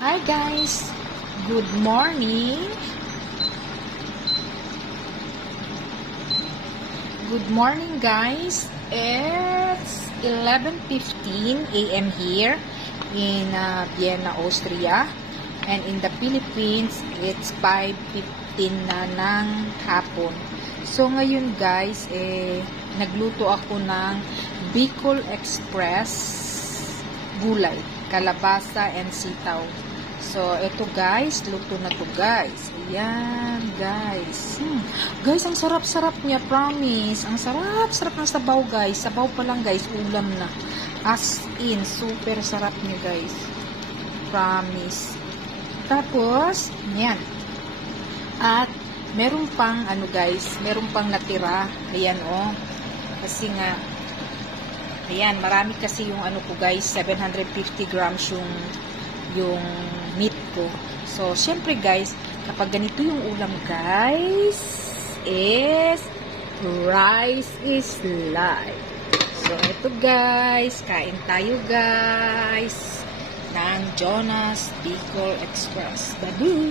Hi guys, good morning. Good morning guys. It's 11:15 a.m. here in Vienna, Austria. And in the Philippines, it's 5:15 na ng hapon. So ngayon guys, nagluto ako ng Bicol Express gulay, kalabasa and sitaw. So, ito guys, luto na to guys. Ayan, guys. Guys, ang sarap-sarap niya, promise. Ang sarap-sarap ng sabaw guys. Sabaw pa lang guys, ulam na. As in, super sarap niya guys. Promise. Tapos, yan. At, meron pang, meron pang natira. Ayan, oh. Kasi nga, ayan, marami kasi yung ko guys, 750 grams yung meat ko. So, syempre guys, kapag ganito yung ulam guys, is rice is life. So, ito guys, kain tayo guys ng Jonas Bicol Express. Babu!